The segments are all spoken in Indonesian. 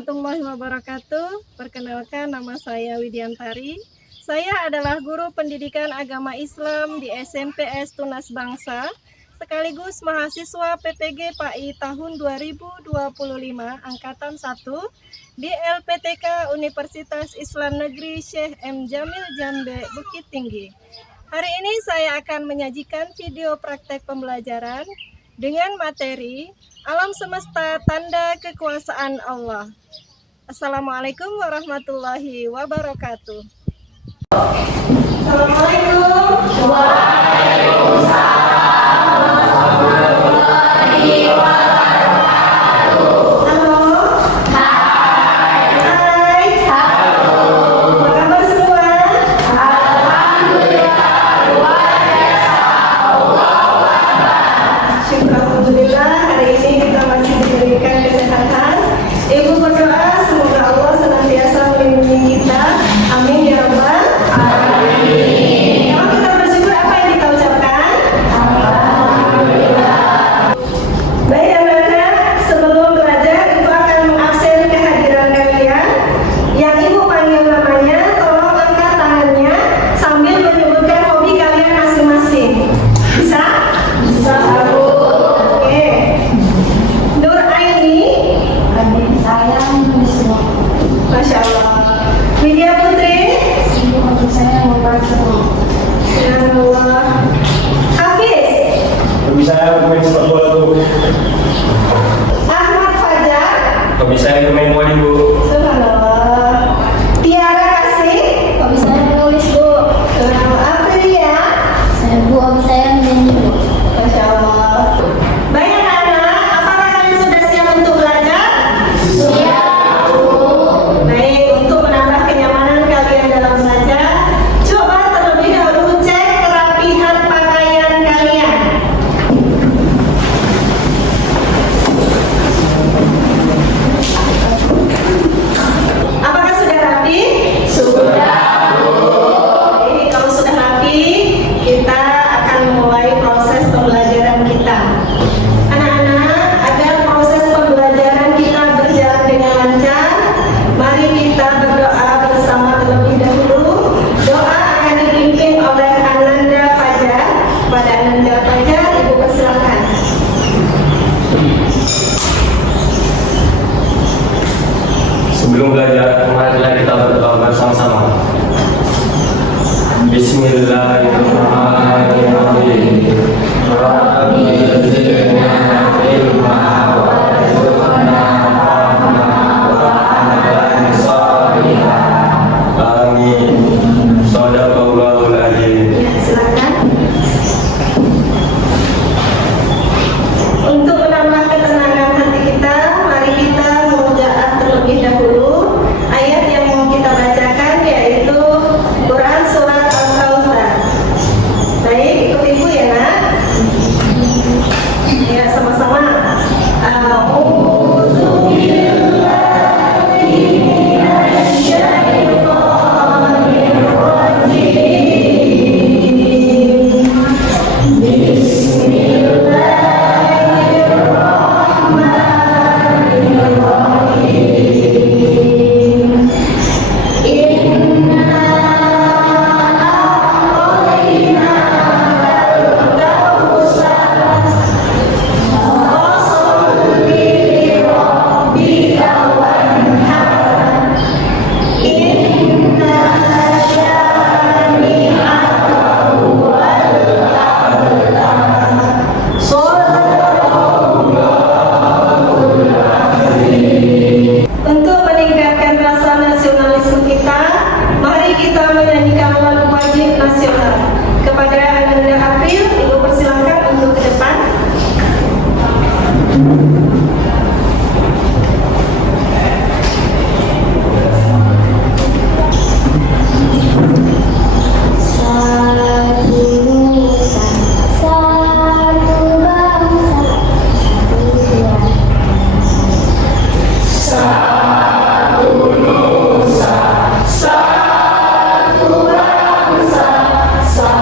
warahmatullahi wabarakatuh. Perkenalkan, nama saya Widiantari. Saya adalah guru pendidikan agama Islam di SMPS Tunas Bangsa, sekaligus mahasiswa PPG PAI tahun 2025 Angkatan 1 di LPTK Universitas Islam Negeri Syekh M. Jamil Jambe, Bukit Tinggi. Hari ini saya akan menyajikan video praktek pembelajaran dengan materi Alam Semesta Tanda Kekuasaan Allah. Assalamualaikum warahmatullahi wabarakatuh. Assalamualaikum. Waalaikumsalam warahmatullahi wabarakatuh. Halo. Hai. Hai. Halo. Apa kabar semua? Alhamdulillah, luar biasa. Allahu Akbar. Syukur alhamdulillah, hari ini kita masih diberikan kesehatan. Ibu berdoa semoga Allah senantiasa melindungi kita. Amin ya rabbal alamin. Kalau kita bersyukur, apa yang kita ucapkan? Alhamdulillah. Baik anak-anak, sebelum belajar Ibu akan mengabsen kehadiran kalian. Yang Ibu panggil namanya, tolong angkat tangannya sambil menyebutkan hobi kalian masing-masing. Bisa? Bisa. Oke. Nur Aini. Adik saya menyusul. Masya Allah. Widya Putri. Sibuk untuk saya membaca. Subhanallah. Hafiz. Hobi saya bermain sepak bola, Bu. Ahmad Fajar. Hobi saya bermain voli, Bu. Subhanallah. Tiara Kasih. Hobi saya menulis, Bu. Subhanallah. Aprilia. Hobi saya menyanyi, Bu. Masya Allah. Baik anak-anak, apakah kalian sudah siap untuk belajar? Siap. Baik, untuk menambah kenyamanan kalian dalam belajar, coba terlebih dahulu cek kerapihan pakaian kalian. Apakah sudah rapi? Sudah. Baik, kalau sudah rapi, kita akan mulai proses pembelajaran kita. Anak-anak, agar proses pembelajaran kita berjalan dengan lancar, mari kita berdoa bersama terlebih dahulu. Doa akan dipimpin oleh Ananda Fajar. Pada Ananda Fajar, Ibu persilakan. Sebelum belajar, marilah kita berdoa bersama-sama. Bismillahirrahmanirrahim. Rabbi zidna ilma warzuqna fahma wa amalan shalihan. Amin. Shadaqallahul adzim. Ya, silakan. Untuk menambah ketenangan hati kita, mari kita murojaah terlebih dahulu. Ayat yang mau kita bacakan yaitu Quran Surat Al-Kautsar. Baik, ikut Ibu ya nak. Ya, sama-sama. A'udzu billahi minasy syaithanir rajim. Bismillahirrahmanirrahim. Inna a'tayna al-kautsar. Fasholli li rabbika wanhar. Inna syani'aka huwal abtar. Shadaqallahul azim. Untuk meningkatkan rasa nasionalisme kita, mari kita menyanyikan lagu wajib nasional. Kepada Ananda April, Ibu persilakan untuk ke depan. Satu nusa, satu bangsa, satu tujuan. Satu nusa, satu bangsa, satu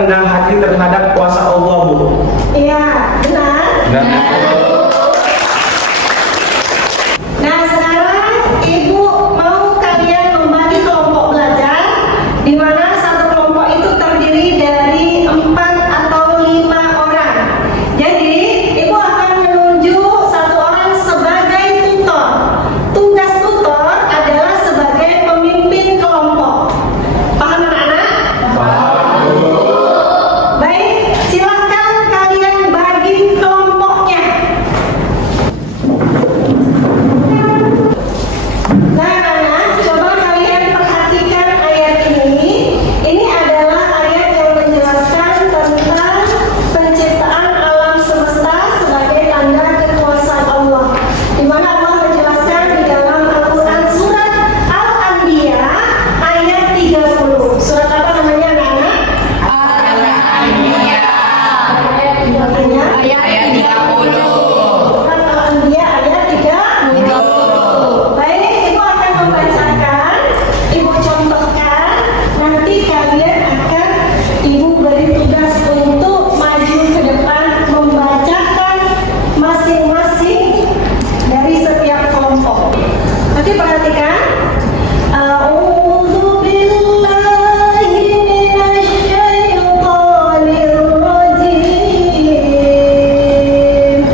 rendah hati terhadap kuasa Allah, Bu? Iya, benar. Nah, sekarang Ibu mau kalian membagi kelompok belajar, di mana satu kelompok itu terdiri dari 4 atau 5 orang. Jadi, Ibu akan menunjuk satu orang sebagai tutor. Tugas tutor adalah sebagai pemimpin kelompok. Paham anak-anak? Baik, silakan kalian bagi kelompoknya. Nah, anak, coba kalian perhatikan ayat ini. Ini adalah ayat yang menjelaskan tentang penciptaan alam semesta sebagai tanda kekuasaan Allah. Di mana Allah menjelaskan di dalam Al-Quran surat Al-Anbiya ayat 30. Surat apa namanya, anak-anak? Ayat 30. Surat Al-Anbiya ayat 30. Baik, Ibu akan membacakan, Ibu contohkan, nanti kalian akan Ibu beri tugas untuk maju ke depan membacakan masing-masing dari setiap kelompok. Nanti perhatikan. A'udzu billahi minasyaitonir rajim.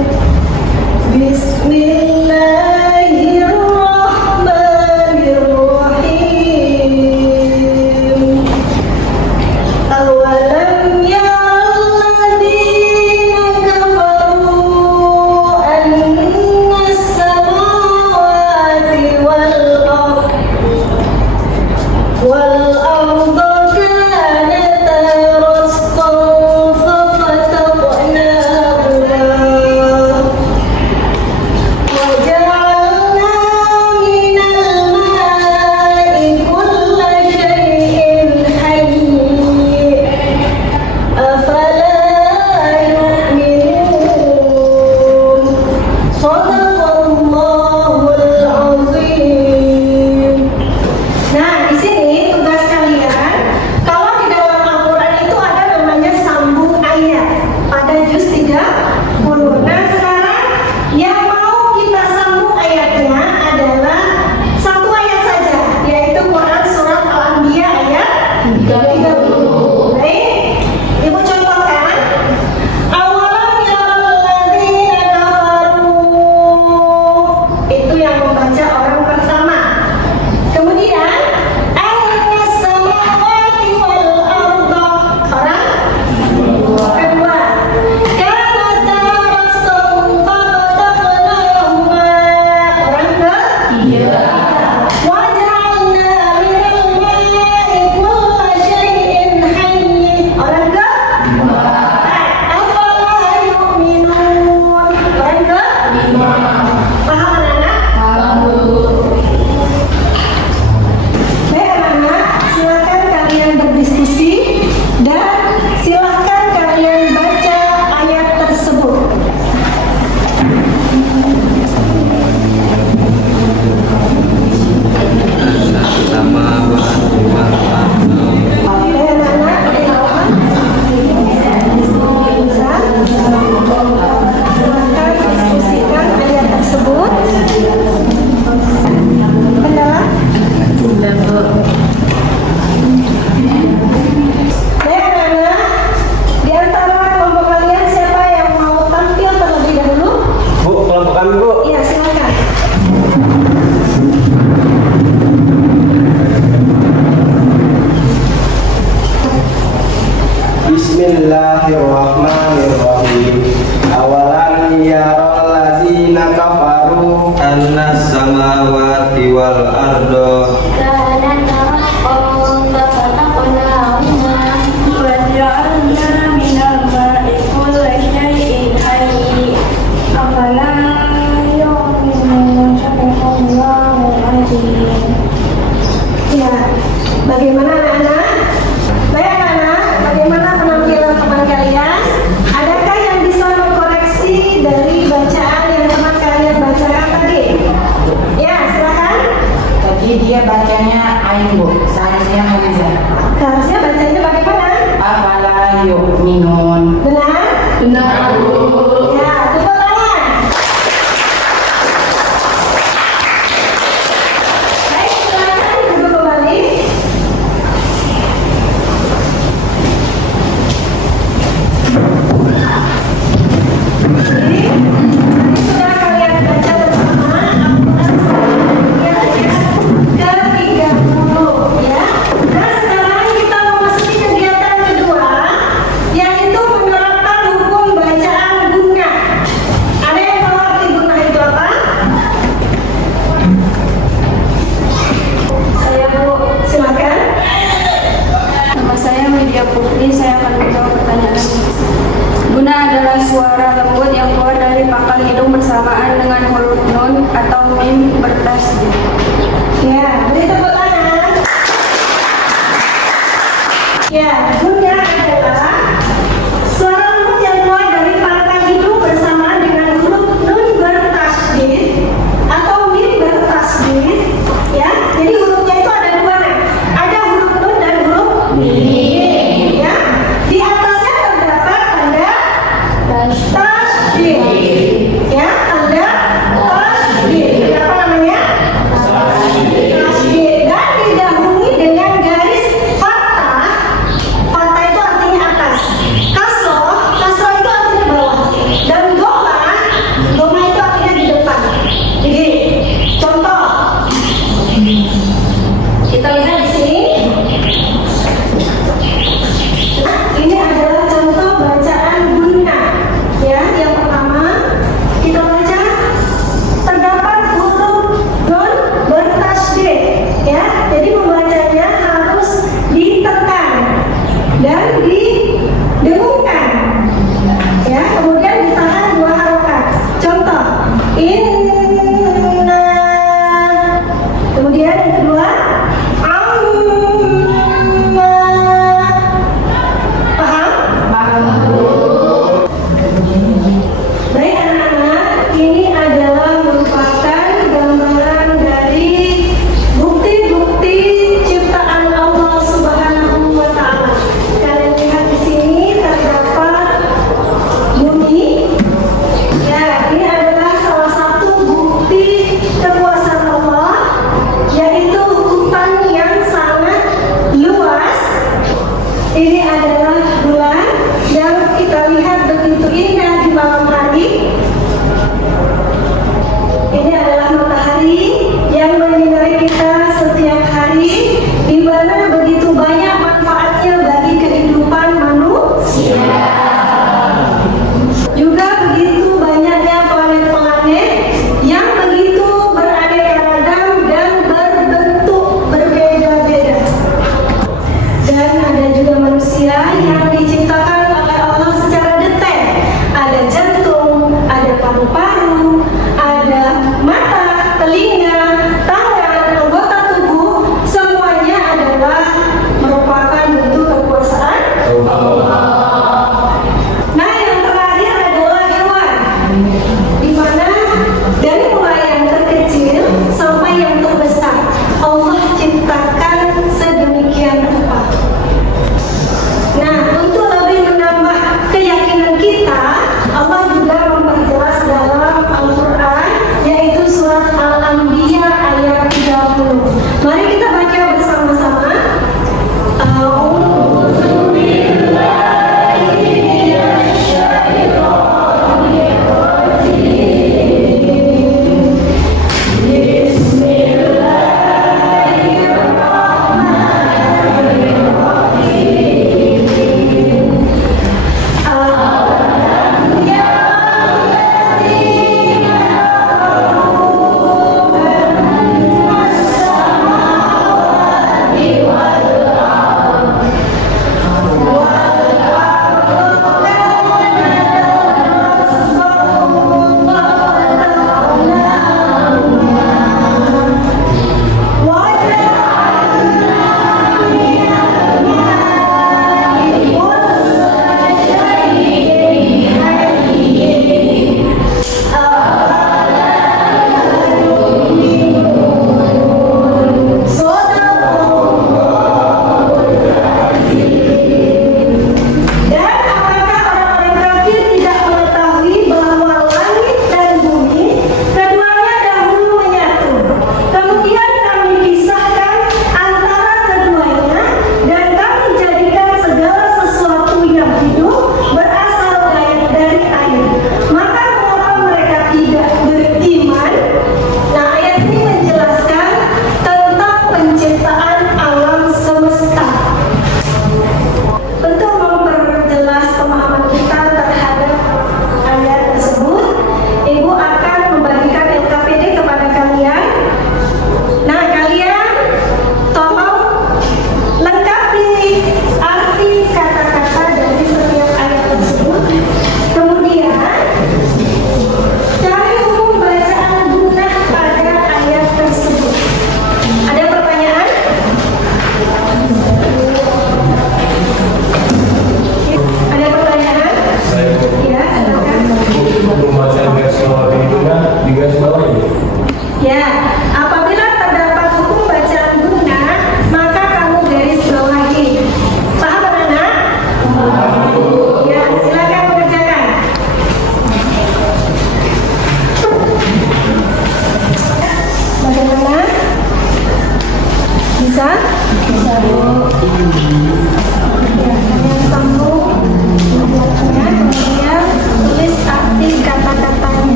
suara lembut yang keluar dari pangkal hidung bersamaan dengan huruf nun atau mim bertasdid. Ya, beri tepuk tangan. Ya, bunnya adalah suara lembut yang keluar dari pangkal hidung bersamaan dengan huruf nun bertasdid atau mim bertasdid. Ya, jadi hurufnya itu ada dua nih. Ada huruf nun dan huruf mim. Ya, di atasnya terdapat tanda tasdid. Ya, tanda tasdid. Apa namanya? Tasdid. Dan didahului dengan garis fathah. Fathah itu artinya atas. Kasroh itu artinya bawah. Dan doma itu artinya di depan. Jadi, contoh. Kita lihat di sini. Nah, ini adalah contoh bacaan guna. Ya, yang pertama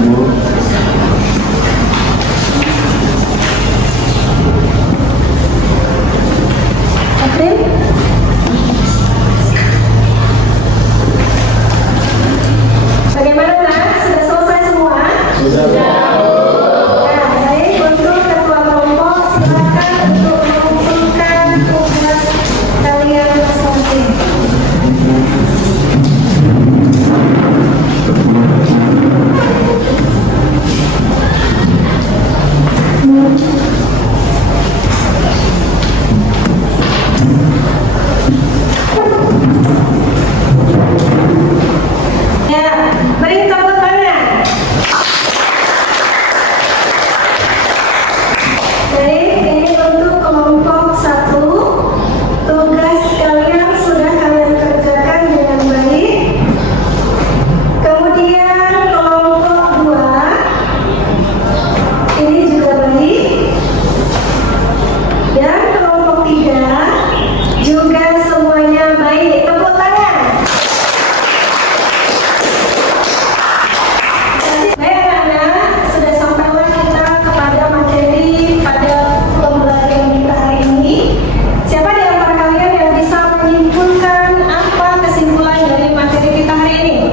Bu. April? Bagaimana nak? Sudah selesai semua? Nah, baik, untuk ketua kelompok silakan untuk mengumpulkan tugas kalian masing-masing. Ya, beri tepuk tangan. Baik, ini untuk kelompok 1. Tugas kalian sudah kalian kerjakan dengan baik. Kemudian kelompok 2 ini juga baik. Dan kelompok 3 juga semuanya baik. Tepuk tangan. Baik anak-anak, sudah sampailah kita kepada materi pada pembelajaran kita hari ini. Siapa di antara kalian yang bisa menyimpulkan apa kesimpulan dari materi kita hari ini?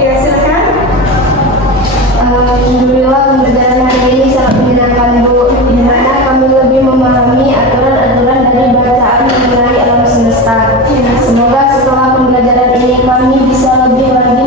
Ya, silakan. Alhamdulillah pembelajaran hari ini sangat menyenangkan Bu, di mana kami lebih memahami aturan-aturan dari bacaan mengenai alam semesta. Semoga setelah pembelajaran ini kami bisa lebih lagi